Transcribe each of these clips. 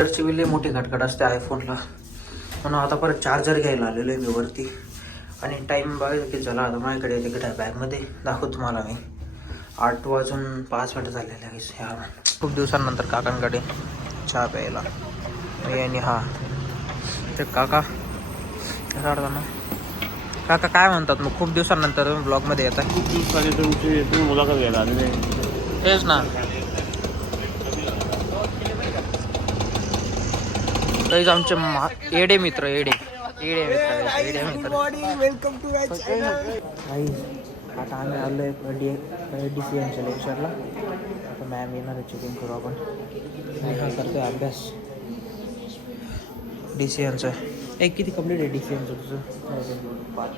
चार्जरची bill मोठी खटखट असते आयफोनला, म्हणून आता परत चार्जर घ्यायला आलेलो आहे मी वरती. आणि टाईम बघायला की झाला आता माझ्याकडे तिकडे बॅगमध्ये दाखवतो तुम्हाला मी. 8:05 झालेले आहे ह्या. खूप दिवसांनंतर काकांकडे चहा प्यायला मी आणि हा ते काका ना. काका काय म्हणतात मग, खूप दिवसांनंतर तुम्ही ब्लॉगमध्ये येतात? खूप दिवसांनी तुमची मुलाखत घ्यायला आलेली आहे. तेच ना, काहीच आमचे येडे मित्र वेलकम टू माय चॅनल. आता आम्ही आलो आहे DCMच्या लेक्चरला. आता मॅम येणार आहे, चेकिंग करू आपण. हा करतोय अभ्यास DCMचा. किती कम्प्लीट आहे DCMचं तुझं? 5.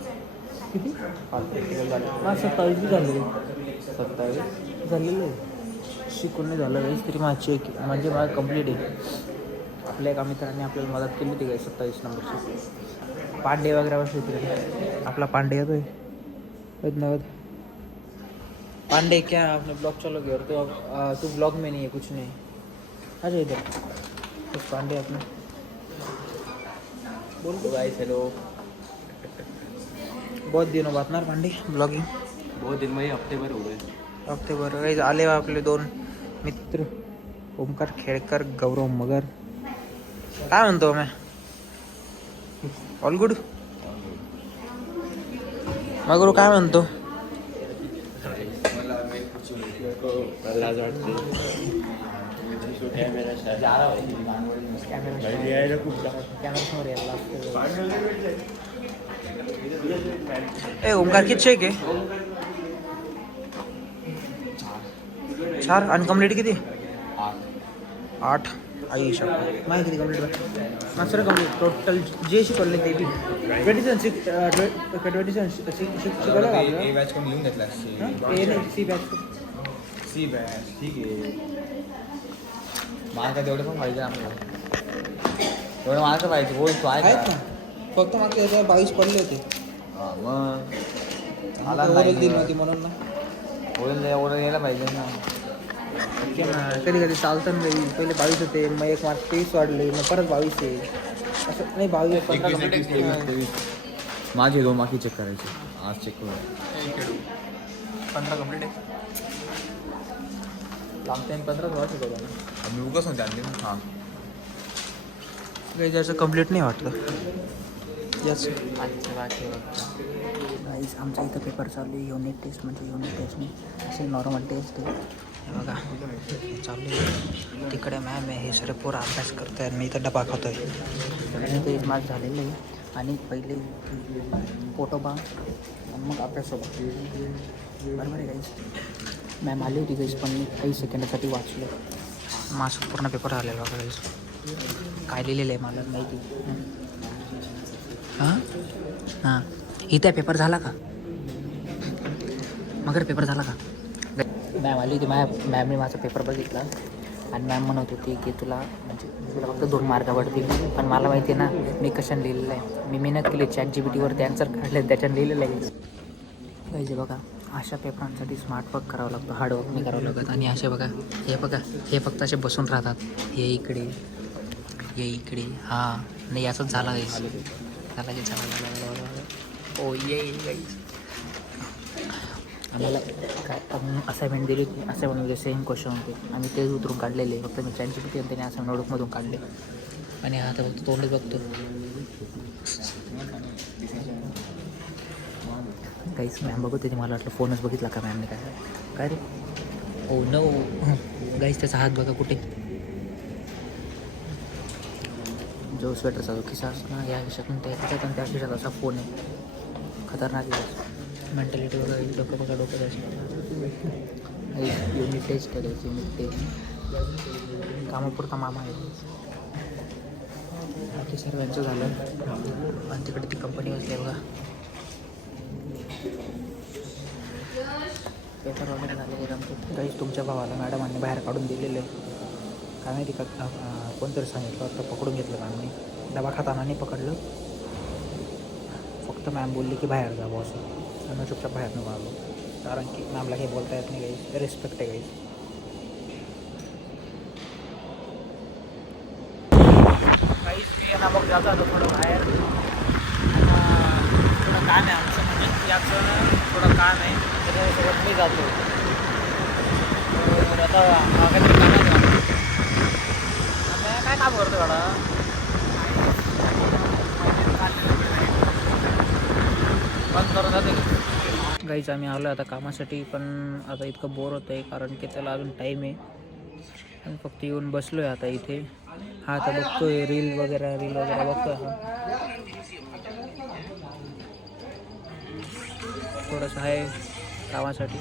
किती? 5 प्रॅक्टिकल झालं. 27 बी झाले. 27 झालेलं आहे. शिकून नाही झालं काहीच तरी माझी म्हणजे मला कम्प्लीट आहे. आपल्या एका मित्राने आपल्याला मदत केली होती काय 27 नंबरची. पांडे वगैरे बसले होते. आपला पांडे येतोय नवद. पांडे क्या आपने ब्लॉग चालू किया और तू ब्लॉग में नहीं है, कुछ नहीं. अच्छा इधर कुछ पांडे अपने बोल दो गाइस. हेलो. बहुत दिनों बाद ना पांडे ब्लॉगिंग. बहुत दिन में हफ्ते भर हो गए. हफ्तेभर गाइस आले आपले 2 मित्र, ओमकार खेळकर, गौरव मगर. काय म्हणतो मी? All good. मगरू काय म्हणतो? लाज वाटते. ओमकार किती शेक आहे? 4 आणि कम्प्लीट किती? 8. आई शकतो माहिती किती कम्प्लीट मास्टर कम्प्लीट टोटल जे शिकवले ते बी 27 शिकवलं का आपलं? ए बॅच कोण लिहून घेतला? ए नाही, सी बॅच. सी बॅच ठीक आहे. मार्क तेवढं पण पाहिजे आम्हाला. एवढं मार्क पाहिजे. बोल तू आहे आहेत ना, फक्त मागच्या याच्यावर 22 पडले होते. मग मला ओरल दिली होती म्हणून ना. एवढं यायला पाहिजे ना. कधी कधी चालतं नाही. पहिले 22 होते, मग एक मार्क 23 वाढले, मग परत 22 आहे. असं नाही, 22 15 माझे 2 बाकी चेक करायचे. आज चेक करू. 15 कम्प्लीट आहे. लांबते 15 थोडा शिकवतो ना. मी उगाच म्हणते आणली ना. हां काही ज्याचं कम्प्लीट नाही वाटतं याच. गाईस आमचा इथं पेपर चालू आहे. युनिट टेस्ट म्हणजे युनिट टेस्ट नाही, असे नॉर्मल टेस्ट आहे. बघा चालू आहे. तिकडे मॅम आहे, हे सर पुरा अभ्यास करत आहे. मी इथं डबा खातो आहे. ते माझं झालेलं आहे. आणि पहिले पोटोबा मग अभ्यास सोबत बरोबर आहे गाईस. मॅम आली होती गाईस, पण मी काही सेकंडासाठी वाचलो. माझं पूर्ण पेपर आलेला बघा गाईस. काय लिहिलेलं आहे मला माहिती. हां इथे पेपर झाला का? मगर पेपर झाला का? मॅम आली होती. मॅमने माझा पेपर बघितला आणि मॅम म्हणत होती की तुला म्हणजे तुला फक्त 2 मार्क पडतील. पण मला माहिती आहे ना मी कशाने लिहिलेलं आहे. मी मेहनत केली, ChatGPTवरती आन्सर काढले, त्याच्याने लिहिलेलं आहे. पाहिजे बघा, अशा पेपरांसाठी स्मार्ट वर्क करावं लागतं, हार्ड वर्क नाही करावं लागत. आणि असे बघा, हे फक्त असे बसून राहतात. हे इकडे हां नाही असंच झालं गाईस. ओ ये गाईस. आम्हाला काय असाइनमेंट दिली होती. असाइनमेंटमध्ये सेम क्वेश्चन होते. आम्ही तेच उतरून काढलेले. फक्त मी ChatGPT आणि त्याने असाइनमेंट नोटबुकमधून काढले. आणि आता फक्त तोंडच बघतो गाईस. मॅम बघत होती, मला वाटलं फोनच बघितला का मॅमने. काय रे? ओ नो गाईस, त्याचा हात बघा कुठे. जो स्वेटरचा जो खिसा असतो ना, या खिशातून त्या खिशात आणि त्या खिशात असा फोन आहे. खतरनाक आहे. मेंटॅलिटी वगैरे डोकं बघा, डोकं द्यायचं. युनिट टेस्ट करायची. युनिट टेस्ट कामापुरता मामा आहे. बाकी सर्वांचं झालं. आणि तिकडे ती कंपनी बसली बघा. पेपर वगैरे झाले रमतो गाईस. तुमच्या भावाला मॅडमांनी बाहेर काढून दिलेलं आहे. काय माहिती का कोणतरी सांगितलं तर पकडून घेतलं मॅमने. डबा खाताना नाही पकडलं, फक्त मॅम बोलली की बाहेर जा बॉस. आणि चुपचाप बाहेर न आलो, कारण की मॅमला काही बोलता येत नाही गाईस. रिस्पेक्ट आहे गाईस. मी यांना मग जातो आता थोडं बाहेर. आता थोडं काम आहे आमचं, म्हणजे याचं थोडं काम आहे त्याच्यासोबत मी जातो. तर आता काहीतरी कामात राहतो. काय काम करतो गाडा बंद करून जाते. गाईच आम्ही आलो आता कामासाठी, पण आता इतकं बोर होतं आहे कारण की त्याला अजून टाईम आहे. आणि फक्त येऊन बसलो आहे आता इथे. हा आता बघतोय रील वगैरे बघतोय हा. थोडंसं आहे कामासाठी.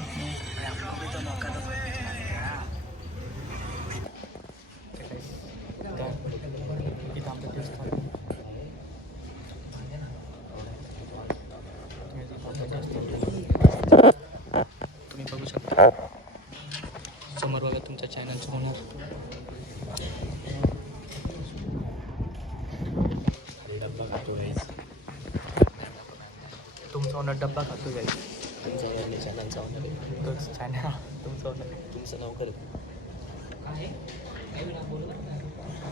तुम्ही बघू शकता समोर बघा तुमच्या चॅनलचं होणार. डब्बा खातो गाईस. तुमचा ओनर डब्बा खातो गाईस. चॅनलचा होणार तोच चॅनल तुमचं ओनर. तुमचं नाव कर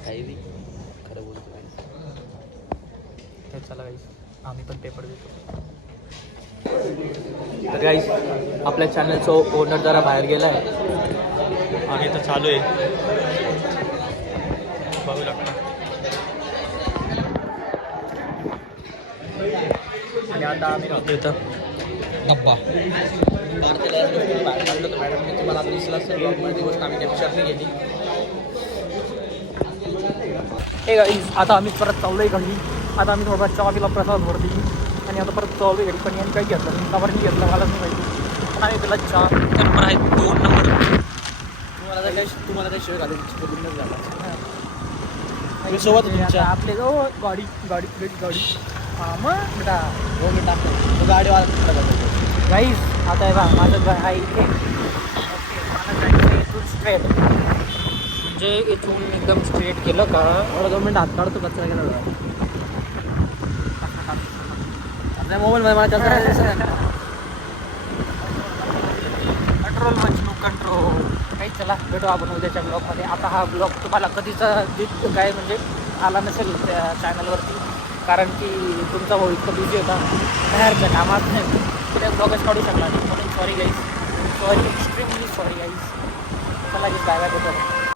काही बी खरं बोलतो गाईस. ते चला गाईस आम्ही पण पेपर देतो. तर गाईस आपल्या चॅनलचा ओनर जरा बाहेर गेला आहे आम्ही तर चालू आहे बघू शकता. आणि आता आम्ही राहतो इथं डब्बा. बाहेर काढलं तर मॅडमने तुम्हाला आता दिसलं असेल ब्लॉगमध्ये गोष्ट आम्ही कॅप्चर नाही केली. हे गाईस आता आम्ही परत चाललो आहे घरी. आता आम्ही थोडा चहा पिला प्रसादवरती आणि आता परत चालू आहे घरी. पण यांनी काही घेतलं नाही, कावर नाही घेतलं मला नाही माहिती. पण आम्ही पिला चहा तर पण आहे 2 नंबर. तुम्हाला काही शिवाय घालायची बोलूनच झाला सोबत तुमच्या आपले जो गाडी हां मग बेटा हो मी टाकतो गाडीवाला. गाईस आता आहे बा माझं घर आहे इथे. मला जायचं इथून स्ट्रेट, म्हणजे इथून एकदम स्ट्रेट केलं का 2 मिनिट हात काढतो कचरा गेला मोबाईलमध्ये मला जास्त कंट्रोल मजनू कंट्रोल. काही चला भेटू आपण उद्याच्या ब्लॉगमध्ये. आता हा ब्लॉग तुम्हाला कधीचा काय म्हणजे आला नसेल त्या चॅनलवरती, कारण की तुमचा भाऊ इतकं बिझी होता बाहेरच्या कामात नाही त्या ब्लॉगच काढू शकला नाही. म्हणून sorry guys, sorry extremely sorry guys. चला की काय भेटतो.